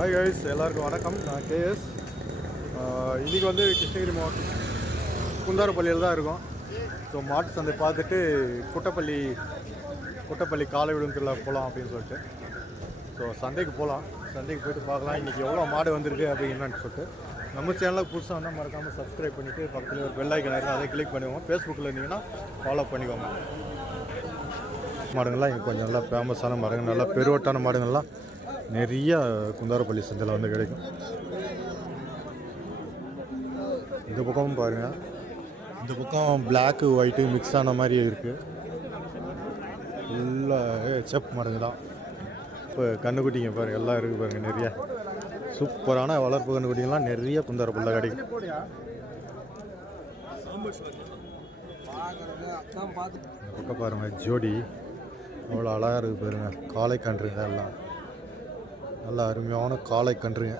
Hi guys எல்லாருக்கும் வணக்கம். நான் கேஎஸ் இன்றைக்கி வந்து கிருஷ்ணகிரி மாவட்டம் குந்தாரப்பள்ளியில் தான் இருக்கோம். ஸோ மாட்டு சந்தை பார்த்துட்டு குட்டப்பள்ளி குட்டப்பள்ளி காலை விடும் திருவிழா போகலாம் அப்படின்னு சொல்லிட்டு. ஸோ சந்தைக்கு போகலாம் சந்தைக்கு போயிட்டு பார்க்கலாம். இன்றைக்கி எவ்வளோ மாடு வந்திருக்கு அப்படின்னு சொல்லிட்டு. நம்ம சேனலில் புதுசாக வந்தால் மறக்காமல் சப்ஸ்கிரைப் பண்ணிவிட்டு பக்கத்தில் ஒரு பெல் ஐக்கன் இருக்கும் அதை கிளிக் பண்ணிக்கோங்க. ஃபேஸ்புக்கில் இருந்தீங்கன்னா ஃபாலோ பண்ணிக்கோங்க. மாடுங்கள்லாம் இங்கே கொஞ்சம் நல்லா ஃபேமஸான மாடுங்க நல்லா பெருவட்டான மாடுங்கள்லாம். நிறைய குந்தாரப்பள்ளி சந்தையில் வந்து கிடைக்கும். இந்த பக்கமும் பாருங்கள் இந்த பக்கம் பிளாக்கு ஒயிட்டு மிக்ஸ் ஆன மாதிரி இருக்குது ஃபுல்லாக செப் மருந்து தான். இப்போ கண்ணுக்குட்டிங்க பாருங்கள் எல்லாம் இருக்குது பாருங்கள் நிறைய. சூப்பரான வளர்ப்பு கண்ணுக்குட்டிங்கெல்லாம் நிறைய குந்தாரப்பள்ளியில் கிடைக்கும். இந்த பக்கம் பாருங்கள் ஜோடி. அவ்வளோ அழகாக இருக்குது பாருங்க காலை கன்றுங்க எல்லாம். நல்ல அருமையான காளை கன்றுங்க.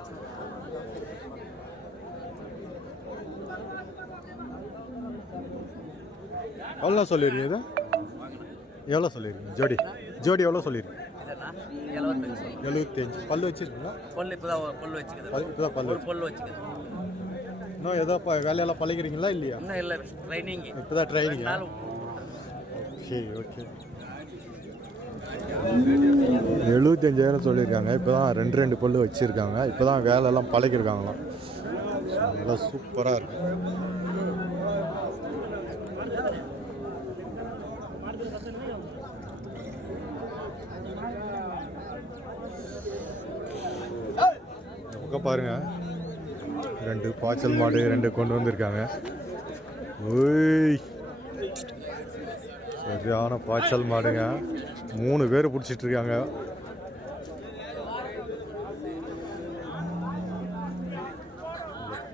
எவ்வளோ சொல்லியிருக்கீங்க இது? எவ்வளோ சொல்லியிருக்கீங்க ஜோடி. ஜோடி எவ்வளோ சொல்லியிருக்கீங்க எழுபத்தஞ்சு பல்லு வச்சிருக்கீங்களா? பொல் இப்போதான் ஒரு பொல் வச்சுக்குது. பல் இப்போதான் பல்லு பொல் வச்சுக்குது. இன்னும் ஏதோ வேலையெல்லாம் பழகிறீங்களா இல்லையா? இன்னும் இல்லை ட்ரைனிங் இப்போதான் ட்ரைனிங் நாள் ஓகே ஓகே எழுபத்தஞ்சாயிரம் சொல்லியிருக்காங்க. இப்போ தான் ரெண்டு ரெண்டு பல்லு வச்சுருக்காங்க. இப்போ தான் வேலையெல்லாம் பழகிருக்காங்களாம். நல்லா சூப்பராக இருக்கும் பக்கம் பாருங்க. ரெண்டு பாய்ச்சல் மாடு ரெண்டு கொண்டு வந்திருக்காங்க. ஓய். சரியான பாய்ச்சல் மாடுங்க. மூணு பேர் பிடிச்சிட்டு இருக்காங்க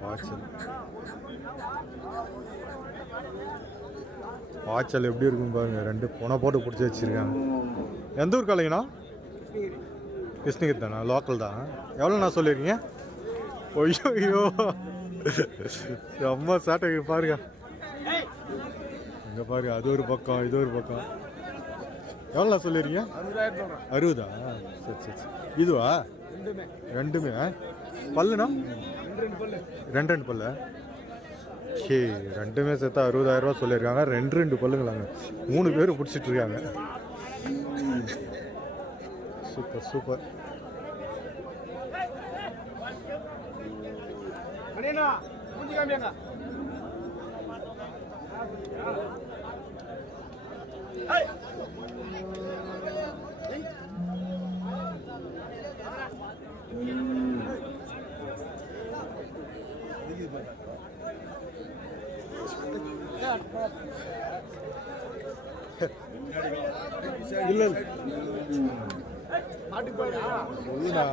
பாய்ச்சல் பாய்ச்சல் எப்படி இருக்கும் பாருங்க. ரெண்டு புனை போட்டு பிடிச்சி வச்சிருக்காங்க. எந்த ஊர் காலைங்கண்ணா கிருஷ்ணகிரி தானே லோக்கல் தான். எவ்வளோ நான் சொல்லியிருக்கீங்க? ஐயோ ஐயோ. அம்மா சாட்டை பாருங்க. இங்க பாருங்க அது ஒரு பக்கம் இது ஒரு பக்கம். எவ்வளோ சொல்லிருக்கீங்க அறுபதா? சரி சரி சரி. இதுவா? ரெண்டுமே. பல்லுனா? ரெண்டு ரெண்டு பல்லு. ஓகே ரெண்டுமே சேர்த்தா அறுபதாயிரம் ரூபா சொல்லியிருக்காங்க. ரெண்டு ரெண்டு பல்லுங்களாங்க மூணு பேர் பிடிச்சிட்டு இருக்காங்க சூப்பர். சூப்பர் இல்லை சொல்லுடா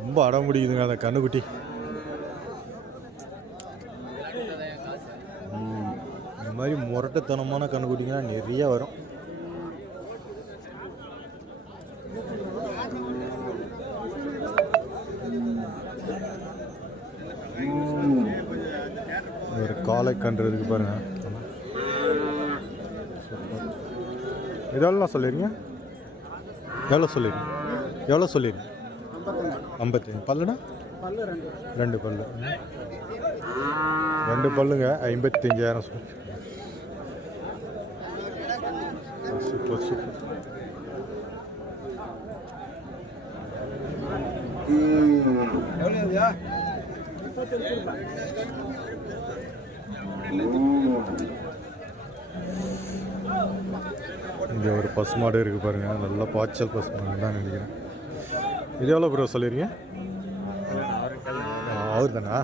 ரொம்ப அடம் பிடிக்குதுங்க அந்த கண்ணுக்குட்டி. இந்த மாதிரி முரட்டுத்தனமான கண்ணுக்குட்டிங்கலாம் நிறைய வரும். ஒரு காலை கன்றுறதுக்கு பாருங்க. சூப்பர். இதெல்லாம் சொல்லிடுங்க எவ்வளோ சொல்லிடுங்க எவ்வளோ சொல்லிடுங்க ஐம்பத்தஞ்சு. பல்லுனா ரெண்டு பல்லு. ரெண்டு பல்லுங்க. ஐம்பத்தஞ்சாயிரம் சொல்லி சூப்பர் சூப்பர். இங்கே ஒரு பசு மாடு இருக்குது பாருங்கள் நல்ல பாய்ச்சல் பசு மாடு தான் நினைக்கிறேன். இது எவ்வளோ ப்ரோ சொல்லிடுங்க அவர் தானா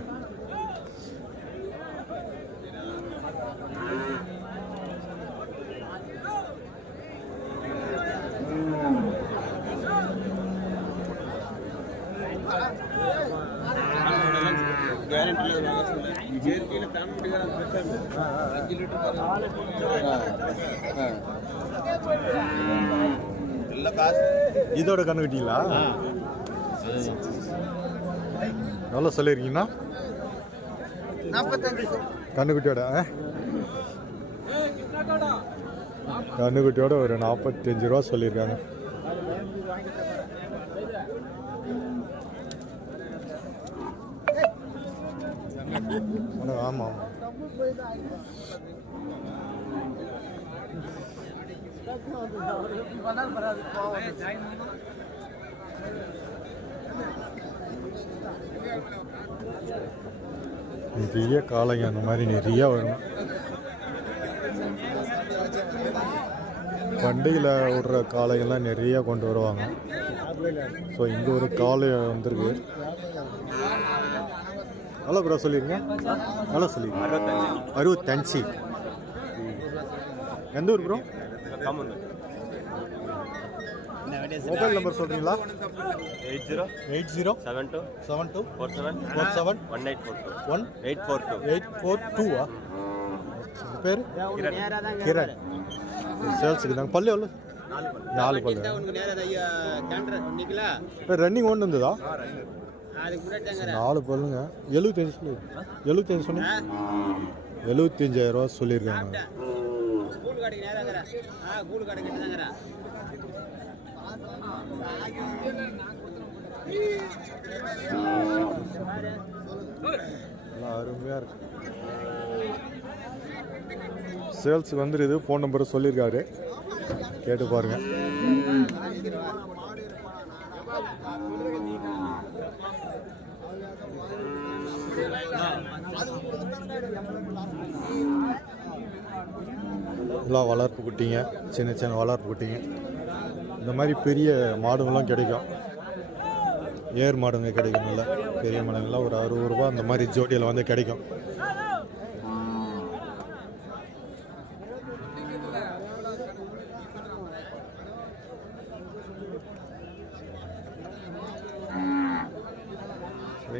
இதோட கண்ணு கட்டிங்களா எவ்வளோ சொல்லியிருக்கீங்கண்ணா நாற்பத்தஞ்சு கண்ணுக்குட்டியோட ஆ? கண்ணுக்குட்டியோட ஒரு நாற்பத்தஞ்சு ரூபா சொல்லியிருக்காங்க. ஆனா, ஆமா ஆமா. நிறைய காளைங்க அந்த மாதிரி நிறைய வரும். பண்டிகையில் விடுற காளைகள்லாம் நிறைய கொண்டு வருவாங்க. ஸோ இங்கே ஒரு காளை வந்திருக்கு. ஹலோ ப்ரோ சொல்லிடுங்க எவ்வளோ சொல்லிடுங்க அறுபத்தஞ்சு. எந்த ஊர் ப்ரோ மொபைல் நம்பர் சொல்கிறீங்களா eight zero. Eight zero. Seven two. Seven two. Four seven. Four seven. One eight four two. One eight four two. Eight four டூவா பேர்? கிரண். சேல்ஸுக்கு தாங்க பல்லு எவ்வளோ நாலு பல்லு. ரன்னிங் ஒன்று இருந்ததா? நாலு பல்லுங்க. எழுபத்தஞ்சு சொல்லி. எழுபத்தஞ்சு சொன்னீங்க எழுபத்தஞ்சாயிரம் ரூபா சொல்லியிருக்காங்க. நல்லா அருமையாக இருக்கு. சேல்ஸுக்கு வந்துருது ஃபோன் நம்பர் சொல்லியிருக்காரு. கேட்டு பாருங்க. எல்லாம் வளர்ப்பு குட்டிங்க சின்ன சின்ன வளர்ப்பு குட்டிங்க. இந்த மாதிரி பெரிய மாடுங்கள்லாம் கிடைக்கும். ஏர் மாடுங்க கிடைக்கும் நல்ல பெரிய மாடுங்கள்லாம் ஒரு அறுபது ரூபா அந்த மாதிரி ஜோடியில் வந்து கிடைக்கும்.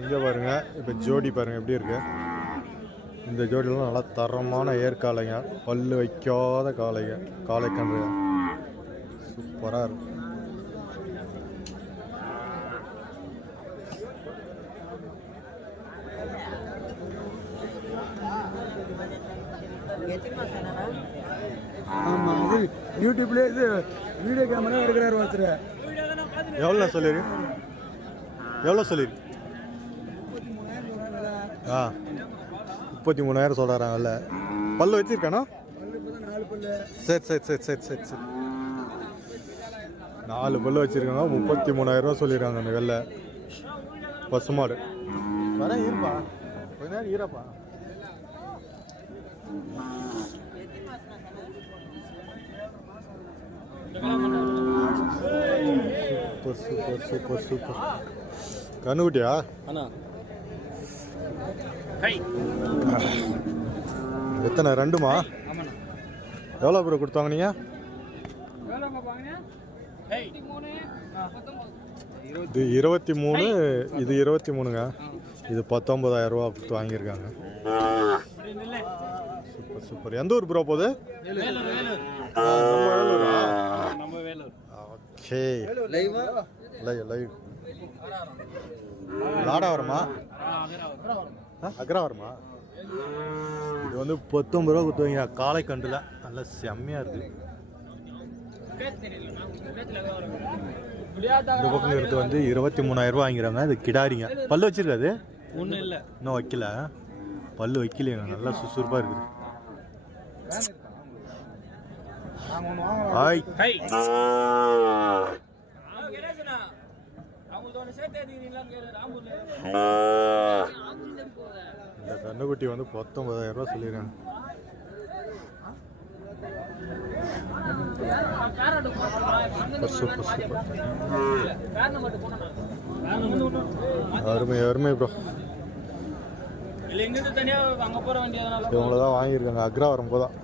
எங்கே பாருங்க இப்போ ஜோடி பாருங்கள் எப்படி இருக்குது இந்த ஜோடியெல்லாம் நல்லா தரமான ஏற்காலைங்க. பல்லு வைக்காத காளைங்க. காளைக்கன்று சூப்பராக இருக்கு. ஆமாம் இது யூடியூப்லேயே இது வீடியோ கேமரா எடுக்கிறாரு ஒருத்தர். எவ்வளோ சொல்லிரு? எவ்வளோ சொல்லிரு? ஆ. முப்பத்தி மூணாயிரம் சொல்கிறாங்கல்ல பல்லு வச்சிருக்கானா? சரி சரி சரி சரி சரி சரி. நாலு பல்லு வச்சிருக்காங்க. முப்பத்தி மூணாயிரம் சொல்லிடுறாங்க அந்த வெள்ளை. பசுமாடு வர இருப்பா. கொஞ்ச நேரம் ஈரப்பா சூப்பர் சூப்பர் சூப்பர் சூப்பர் கண்ணுக்குட்டியா? அண்ணா. எத்தனை? ரெண்டுமா? எவ்வளோ ப்ரோ கொடுத்தாங்க நீங்கள் இது இருபத்தி மூணு இது இருபத்தி மூணுங்க. இது பத்தொன்பதாயிரம் ரூபா கொடுத்து வாங்கியிருக்காங்க. Super super. எந்த ஊர் ப்ரோ போகுது ஓகே. லைவ்? லைவ் லாடாவரமா அக்ராவரமா? இது வந்து பத்தொம்பது ரூபா கொடுத்து வாங்க காலை கண்டுல. நல்லா செம்மையாக இருக்குது இந்த பக்கம் எடுத்து வந்து இருபத்தி மூணாயிரம் ரூபா வாங்கிறாங்க இது கிடாரிங்க. பல்லு வச்சிருக்காது ஒன்றும் இல்லை. இன்னும் வைக்கல. பல்லு வைக்கலைங்க நல்லா சுறுசுறுப்பாக இருக்குது ஹாய். ஹை. இந்த கண்ணுக்குட்டி வந்து பத்தொன்பதாயிரம் ரூபா சொல்லிடுறாங்க சூப்பர் சூப்பர் அருமை அருமை ப்ரோ இவங்கள தான் வாங்கியிருக்காங்க. அக்ரா வரும்போது தான்.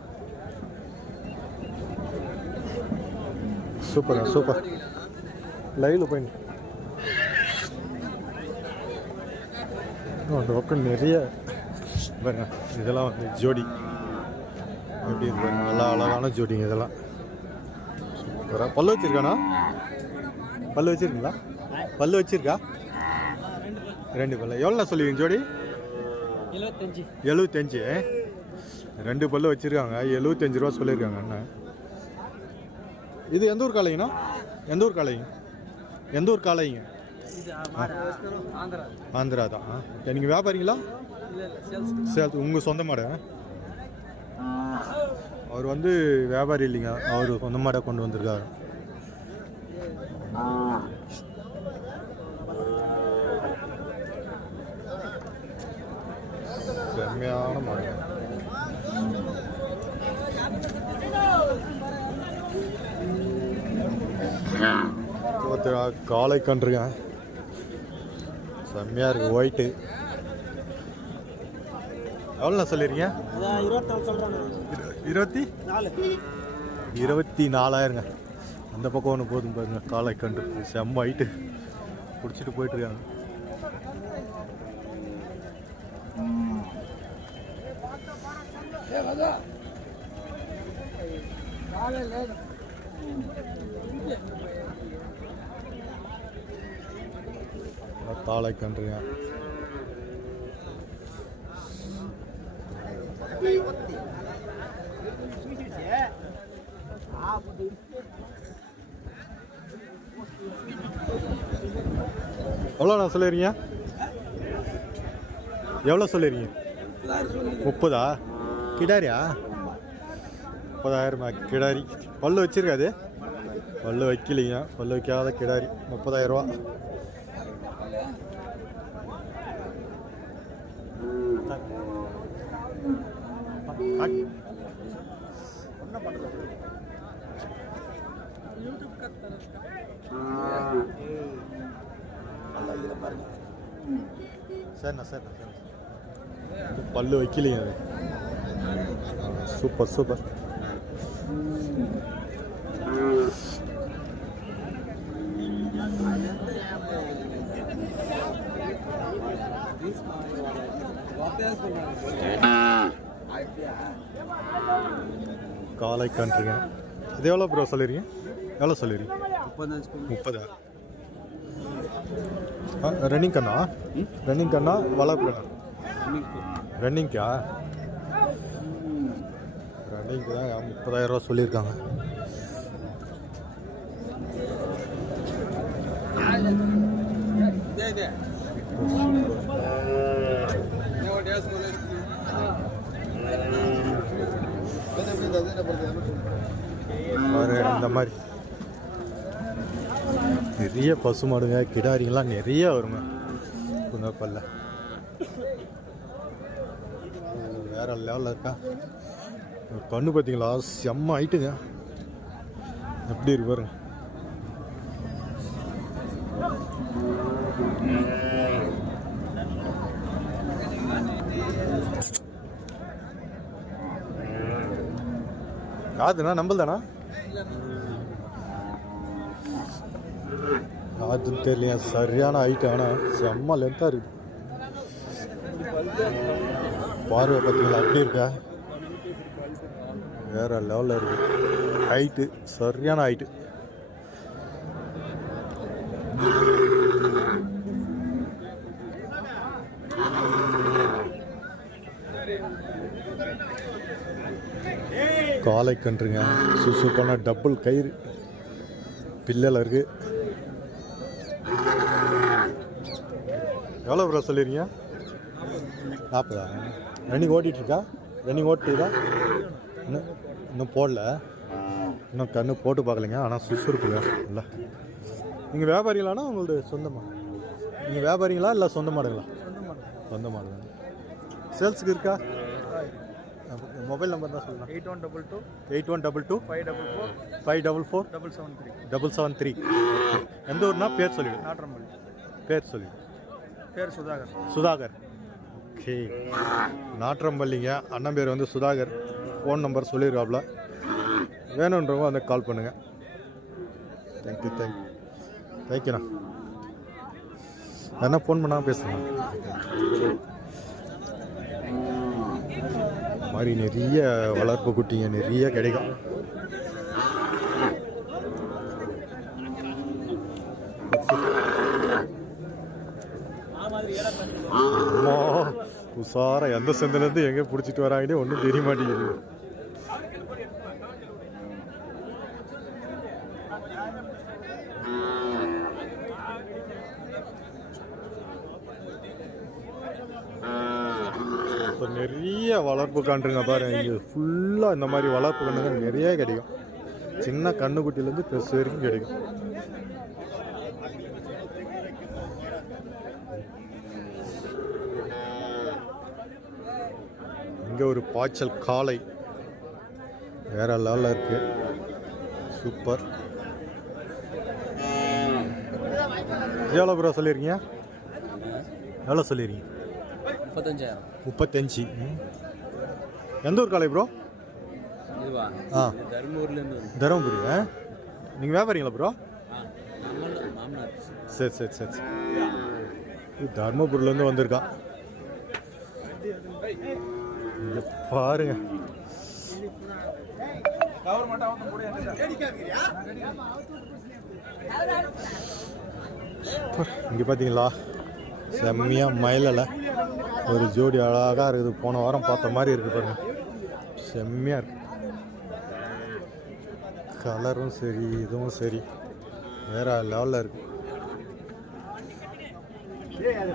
சூப்பர் சூப்பர் லைவில் போய் அந்த பக்கம் நிறைய பாருங்க இதெல்லாம் வந்து ஜோடி. எப்படி இருக்கு. நல்லா அழகான ஜோடிங்க இதெல்லாம். சூப்பராக பல்லு வச்சிருக்கானா? பல்லு வச்சிருக்கீங்களா? பல்லு வச்சிருக்கா? ரெண்டு பல்லு. எவ்வளோ சொல்லுவீங்க ஜோடி? எழுபத்தஞ்சு எழுபத்தஞ்சு ரெண்டு பல்லு வச்சுருக்காங்க. எழுபத்தஞ்சு ரூபா சொல்லியிருக்காங்க அண்ணன் இது எந்த ஊர் காளைங்கண்ணா? எந்த ஊர் காளைங்க? எந்த ஊர் காளைங்க? ஆந்திரா தான். நீங்கள் வியாபாரிங்களா? சேல்ஸ் உங்கள் சொந்த மாடு? அவர் வந்து வியாபாரி இல்லைங்க. அவர் சொந்த மாடை கொண்டு வந்திருக்காரு. செம்மையான மாடு. காலை காளை கன்றுங்க. செம்மையாக இருக்குது ஒயிட்டு எவ்வளோ சொல்லியிருக்கீங்க? இருபத்தி? இருபத்தி நாலாயிரங்க. அந்த பக்கம் ஒன்று போதும் பாருங்க காலை கண்டு. செம்ம ஹைட்டு பிடிச்சிட்டு போயிட்டுருக்காங்க காளை கன்றுங்க எவ்வளோ நான் சொல்லிடுறீங்க எவ்வளோ சொல்லிடுறீங்க முப்பதா? கிடாரியா? முப்பதாயிரமா கிடாரி. பல்லு வச்சிருக்காது. பல்லு வைக்கலைங்க. பல்லு வைக்காத கிடாரி. முப்பதாயிரம் சரிண்ணா சரிண்ணா சரிண்ணா பல்லு வைக்கலைங்க அது சூப்பர் சூப்பர் காலை கன்றுங்க இது எவ்வளோ ப்ரோ சொல்லிடுறீங்க எவ்வளோ சொல்லிடுறீங்க முப்பதா ரன்னிங் கண்ணா ரன்னிங் கண்ணா வளர்ப்பு ரன்னிங்க்கா ரன்னிங்க்கு தான் முப்பதாயிரம் ரூபா சொல்லியிருக்காங்க. அந்த மாதிரி. நிறைய பசுமாடுங்க கிடாரிங்கெல்லாம் நிறைய வருங்க. குந்தப்பல்ல வேற லெவலில் இருக்கா? ஒரு கண்ணு பார்த்தீங்களா செம்ம ஆயிட்டுங்க எப்படி இருக்கு பாருங்க. காதுண்ணா நம்பல்தானா? அது தெரியலையா சரியான ஹைட் ஆனால் செம்ம லென்த்தாக இருக்குது பார்வை பார்த்தீங்களா? அப்படி இருக்கா? வேற லெவலில் இருக்கு. ஹைட்டு சரியான ஹைட்டு காலை கன்றுங்க. சுசுப்பான டபுள் கயிறு. பில்லில் இருக்குது எவ்வளோ ப்ரோ சொல்லிடுறீங்க நாற்பதா? ரன்னிங் ஓட்டிகிட்ருக்கா ரன்னிங் ஓட்டுதா இன்னும் இன்னும் போடல. இன்னும் கண்ணு போட்டு பார்க்கலைங்க. ஆனால் சுசுறுப்புங்க இல்லை. நீங்கள் வியாபாரிங்களானா உங்களது சொந்தமா? நீங்கள் வியாபாரிங்களா இல்லை சொந்த மாடுங்களா? சொந்த மாடு சேல்ஸுக்கு இருக்கா? மொபைல் நம்பர் தான் சொல்லலாம் eight one double two. Eight one double two. Five double four. Five double four. Double seven three. Double seven three. எந்த ஊர்னா பேர் சொல்லிவிடு நாட்ரம்பள்ளி பேர் சொல்லிவிடு பேர் சுதாகர். சுதாகர். ஓகே. நாற்றம்பள்ளிங்க. அண்ணன் பேர் வந்து சுதாகர். ஃபோன் நம்பர் சொல்லியிருக்காப்புல வேணுன்றவங்க வந்து கால் பண்ணுங்கள் தேங்க்யூ தேங்க்யூ தேங்க்யூண்ணா என்ன ஃபோன் பண்ணால் பேசுகிறேன் மாதிரி நிறைய வளர்ப்பு குட்டிங்க நிறைய கிடைக்கும். அம்மா உசார எந்த சந்திலேருந்து எங்கே பிடிச்சிட்டு வராங்கன்னே ஒன்றும் தெரிய மாட்டேங்குது. இப்போ நிறைய வளர்ப்பு கன்றுங்க பாருங்க இங்கே ஃபுல்லாக இந்த மாதிரி வளர்ப்பு கன்றுங்க நிறைய கிடைக்கும். சின்ன கண்ணுக்குட்டிலேருந்து பெருசு வரைக்கும் கிடைக்கும். இங்கே ஒரு பாய்ச்சல் காளை. வேற லெவலில் இருக்கு. சூப்பர். எவ்வளோ ப்ரோ சொல்லியிருக்கீங்க எவ்வளோ சொல்லியிருக்கீங்க முப்பத்தஞ்சாயிரம். முப்பத்தஞ்சு. எந்த ஊர் காலை ப்ரோ ஆ. தருமபுரிலேருந்து தருமபுரி ஆ? நீங்கள் வியாபாரிங்களா ப்ரோ சரி சரி சரி சரி. தர்மபுரிலேருந்து வந்திருக்கான் இங்க பாருங்க. இங்கே பார்த்தீங்களா செம்மையாக மயிலலை. ஒரு ஜோடி அழகாக இருக்குது. போன வாரம் பார்த்த மாதிரி இருக்குது பாருங்க. செம்மையாக இருக்கு. கலரும் சரி இதுவும் சரி. வேற லெவலில் இருக்கு. சரியானது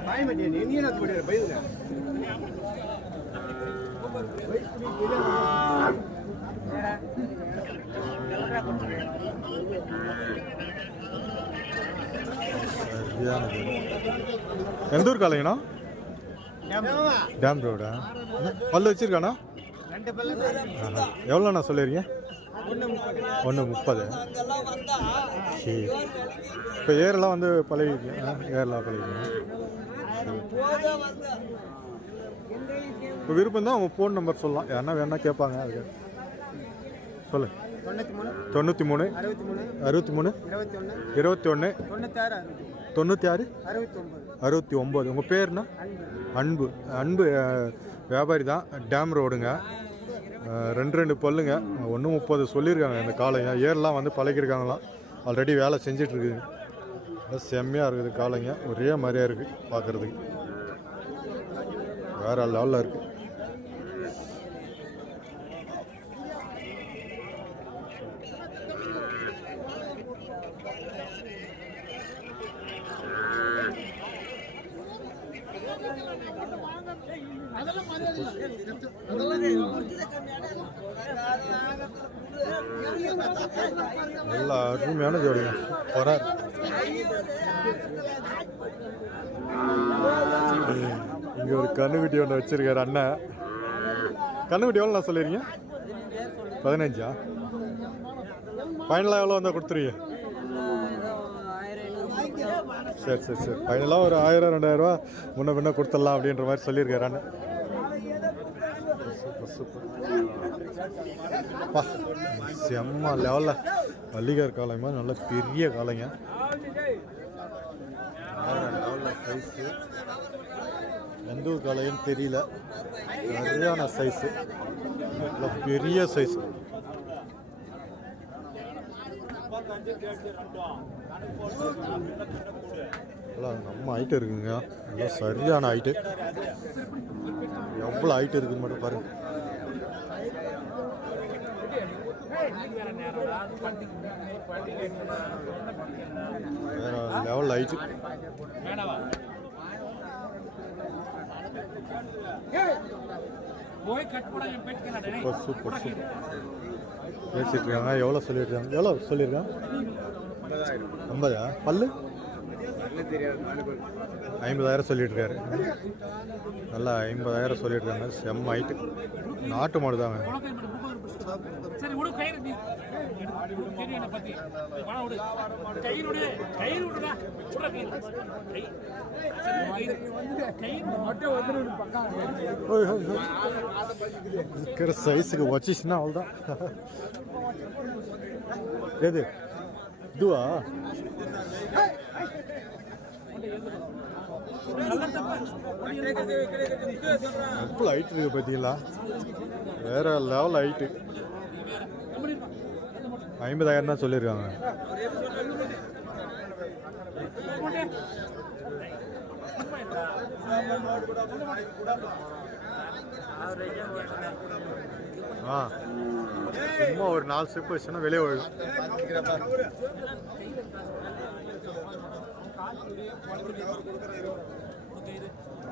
எந்த ஊர் காலைங்கண்ணா? டேம் ரோடா பல்லு வச்சிருக்காண்ணா? எவ்வளோண்ணா சொல்லிருக்கீங்க? ஒன்று முப்பது. சரி. இப்போ ஏரெல்லாம் வந்து பழகிருக்கீங்க ஏரெல்லாம் பழகிருக்கீங்க இப்போ விருப்பம் தான் உங்கள் ஃபோன் நம்பர் சொல்லலாம். யாருன்னா வேணால் கேட்பாங்க. அதுக்கு சொல்லு. தொண்ணூற்றி மூணு அறுபத்தி மூணு இருபத்தி ஒன்று தொண்ணூற்றி ஆறு அறுபத்தி ஒம்பது உங்கள் பேர்னா? அன்பு. அன்பு வியாபாரி தான். டேம் ரோடுங்க ரெண்டு ரெண்டு பல்லுங்க. ஒன்று முப்பது சொல்லியிருக்காங்க. இந்த காளைங்க ஏர்லாம் வந்து பழகிருக்காங்களாம் ஆல்ரெடி வேலை செஞ்சிட்ருக்குது செம்மையாக இருக்குது காளைங்க. ஒரே மாதிரியாக இருக்குது பார்க்குறதுக்கு. வேற லெவலில் இருக்குது நல்ல அருமையான ஜோடிங்க. போறார். இங்கே ஒரு கண்ணுக்குட்டி ஒன்று வச்சிருக்காரு அண்ணன் கண்ணுக்குட்டி எவ்வளோ நான் சொல்லிடுறீங்க பதினஞ்சா? ஃபைனலாக எவ்வளோ வந்தால் கொடுத்துருவீங்க? சரி சரி சரி. ஃபைனலாக ஒரு ஆயிரம் ரெண்டாயிரம் ரூபா முன்ன பின்ன கொடுத்துடலாம் அப்படின்ற மாதிரி சொல்லியிருக்காரு அண்ணன் சூப்பர் சூப்பர் அப்பா செம்ம லெவலில் மல்லிகார் காலை மாதிரி நல்ல பெரிய காலைங்க லெவலில் சைஸு எந்த ஊர் காளைன்னு தெரியல. சரியான சைஸு பெரிய சைஸ் நம்ம ஹைட்டு இருக்குங்க. நல்லா சரியான ஹைட்டு எவ்வளோ ஹைட்டு இருக்குன்னு மட்டும் பாருங்க. வேற லெவல் ஹைட்டு சூப்பர் சூப்பர் பேசிட்டு இருக்காங்க எவ்வளோ சொல்லியிருக்காங்க? எவ்வளோ சொல்லியிருக்காங்க? ஐம்பதா? பல்லு? ஐம்பதாயிரம் சொல்லிட்டுருக்காரு. நல்லா ஐம்பதாயிரம் சொல்லிட்டு இருக்காங்க செம்ம ஹைட்டு நாட்டு மாடு தாங்க. என்னை பத்தி பணம் விடு கயிறு விடு கயிறு விடுடா கயிறு இருக்கிற சைஸுக்கு வச்சிச்சுன்னா அவ்வளோதான் எது இதுவா எவ்வளோ ஹைட் இருக்கு பார்த்தீங்களா வேற லெவல் ஹைட்டு ஐம்பதாயிரம் தான் சொல்லியிருக்காங்க. ஆ. சும்மா ஒரு நாலு ஸ்டெப் வச்சுன்னா வெளியே வரும்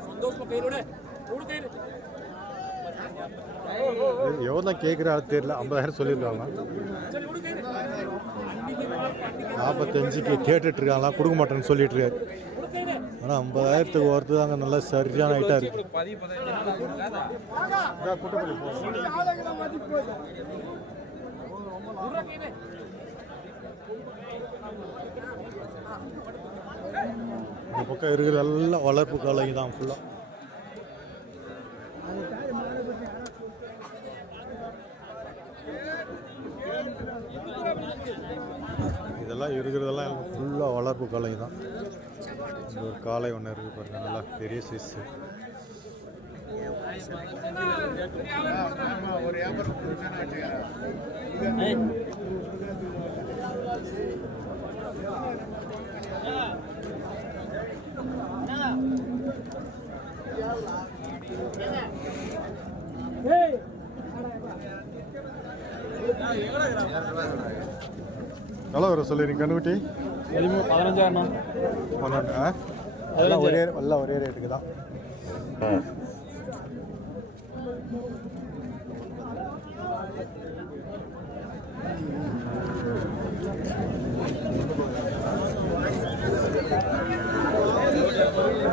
சந்தோஷமா கயிறு விடு எவ்வளோ தான் தெரியல ஐம்பதாயிரம் சொல்லியிருக்காங்க. நாற்பத்தஞ்சுக்கு கேட்டுட்ருக்காங்களா கொடுக்க மாட்டேன்னு சொல்லிட்டு இருக்காரு ஆனால் ஐம்பதாயிரத்துக்கு ஒருத்து தாங்க நல்லா சரியான ஐட்டாக இருக்கு. இந்த பக்கம் இருக்கிற எல்லாம் வளர்ப்பு காலைங்க தான் ஃபுல்லாக இதெல்லாம் இருக்கிறதெல்லாம் ஃபுல்லாக வளர்ப்பு காலை தான். இந்த ஒரு காளை ஒன்று இருக்குது பாருங்கள் நல்லா பெரிய சைஸு எவ்வளோ வரும் சொல்லிடுங்க கண்ணுக்குட்டி. பதினஞ்சாயிரம் ஆ? எல்லாம் ஒரே எல்லாம் ஒரே ரேட்டுக்கு தான்.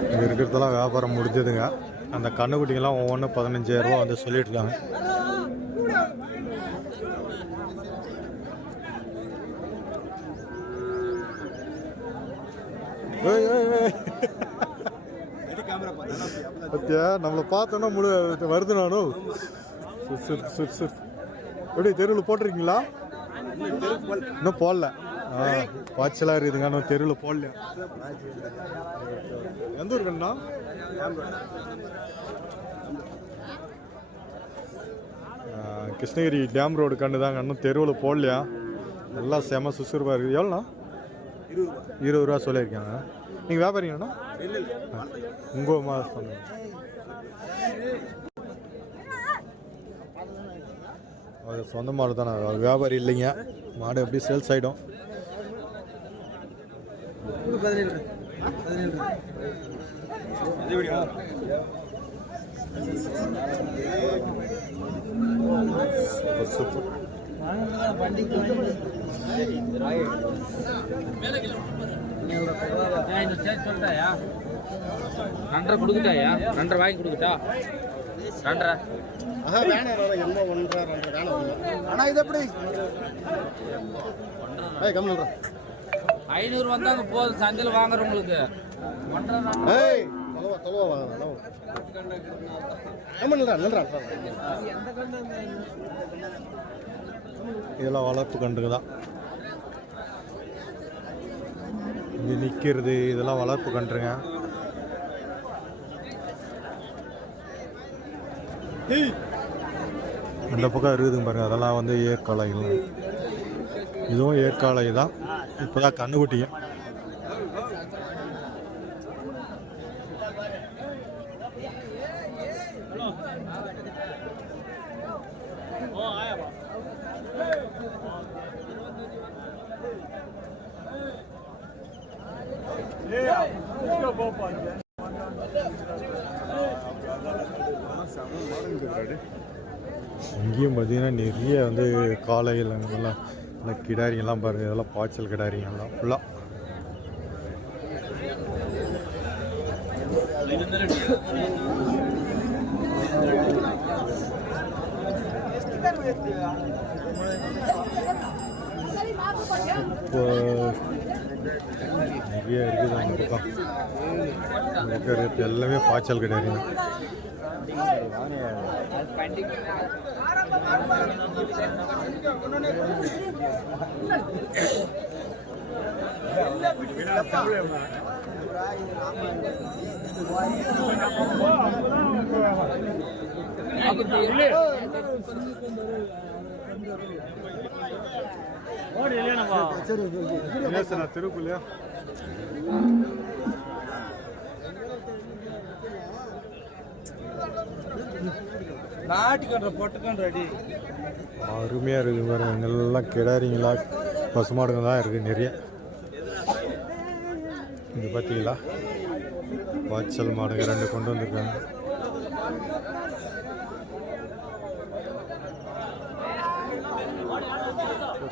இங்கே இருக்கிறதெல்லாம் வியாபாரம் முடிஞ்சதுங்க. அந்த கண்ணுக்குட்டிங்கெல்லாம் ஒவ்வொன்றும் பதினஞ்சாயிரம் ரூபா வந்து சொல்லிட்டு இருக்காங்க ஏய், ஏய், ஏய். பத்தியா? நம்மளை பார்த்தோன்னா முழு வருது நானும் சரி சரி சரி எப்படி தெருவில் போட்டிருக்கீங்களா? இன்னும் போடல. ஆ பாய்ச்சலாக இருக்குதுங்க. இன்னும் தெருவில் போடல. எந்த ஊருக்குண்ணா கிருஷ்ணகிரி டேம் ரோடு கண்டு தாங்க இன்னும் தெருவில் போடலையா? எல்லாம் செம சுசுறுப்பாக இருக்குது எவ்வளோண்ணா? இருபது ரூபா. சொல்லியிருக்காங்க. நீங்கள் வியாபாரிங்கண்ணா உங்கள் மா சொன்னீங்க அது சொந்த மாடு தானே. அது வியாபாரி இல்லைங்க. மாடு எப்படி சேல்ஸ் ஆகிடும் சூப்பர். சொல்லிட்டாயா ரெண்டரை கொடுத்துட்டாயா ரெண்டரை வாங்கி கொடுத்துட்டா? ரெண்டரை. அண்ணா இது எப்படி? ஐநூறு வந்தாங்க போதும். சந்தையில் வாங்குறவங்களுக்கு ஏய் தொலைவா இதெல்லாம் வளர்ப்பு கன்றுங்க தான். இங்கே நிற்கிறது இதெல்லாம் வளர்ப்பு கன்றுங்க. இந்த பக்கம் இருக்குதுங்க பாருங்க அதெல்லாம் வந்து ஏற்காலைகள் இதுவும் ஏற்காலை தான். இப்போதான் கண்ணுக்குட்டிங்க இங்கேயும் பார்த்தீங்கன்னா நிறைய வந்து காலையில் அங்கெல்லாம் நல்லா கிடாரிங்கெல்லாம் பாருங்கள் இதெல்லாம் பாய்ச்சல் கிடாரிங்கெல்லாம் ஃபுல்லாக இப்போ நிறைய இருக்குது அந்த பக்கம் இந்த பக்கம் எல்லாமே பாய்ச்சல் கிடாரிங்க திருக்குள்ளையா நாட்டிக்கன்ற பொட்டுக்கன்ற அடி அருமையாக இருக்குது பாருங்க. நல்லா கிடாரிங்களா? பசுமாடுங்க தான் இருக்குது நிறைய. இங்கே பார்த்தீங்களா வாய்ச்சல் மாடுங்க ரெண்டு கொண்டு வந்திருக்காங்க.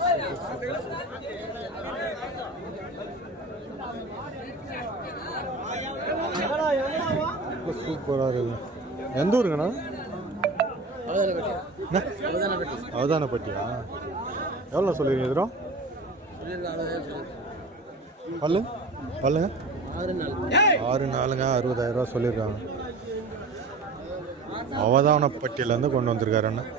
Thank you. சூப்பராக எந்த ஊருங்கண்ணா? அவதானப்பட்டியா? எவ்வளோ சொல்லுவீங்க எதிரும் பல்லு? பல்லுங்க ஆறு நாளுங்க அறுபதாயிரம் ரூபா சொல்லியிருக்காங்க. அவதானப்பட்டியிலேருந்து கொண்டு வந்திருக்காரு அண்ணன்.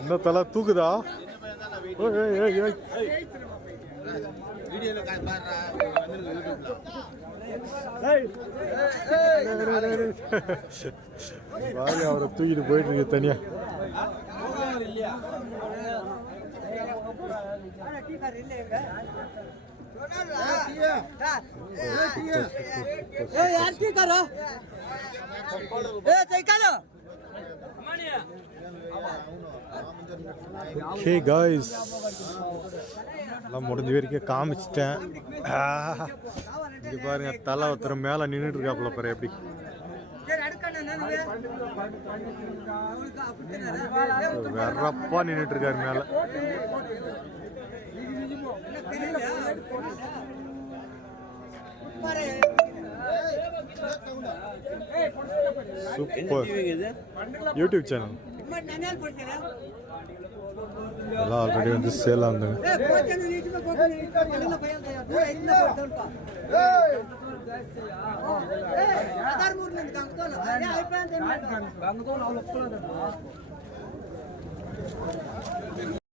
இந்த தலை தூக்குதா. வாங்க அவரை தூக்கிட்டு போயிட்டு இருக்கு தனியா. ஓகே காய்ஸ் எல்லாம் முடிஞ்ச வரைக்கும் காமிச்சிட்டேன். ஆஹ். இங்க பாருங்க தலை ஒருத்தர் மேல நின்றுட்டு இருக்காப்புல பாரு எப்படி. வெறப்பா நின்றுட்டு இருக்காரு மேல சூப்பர் யூடியூப் சேனல் எல்லாம் ஆல்ரெடி வந்து சேல் ஆகுதுங்க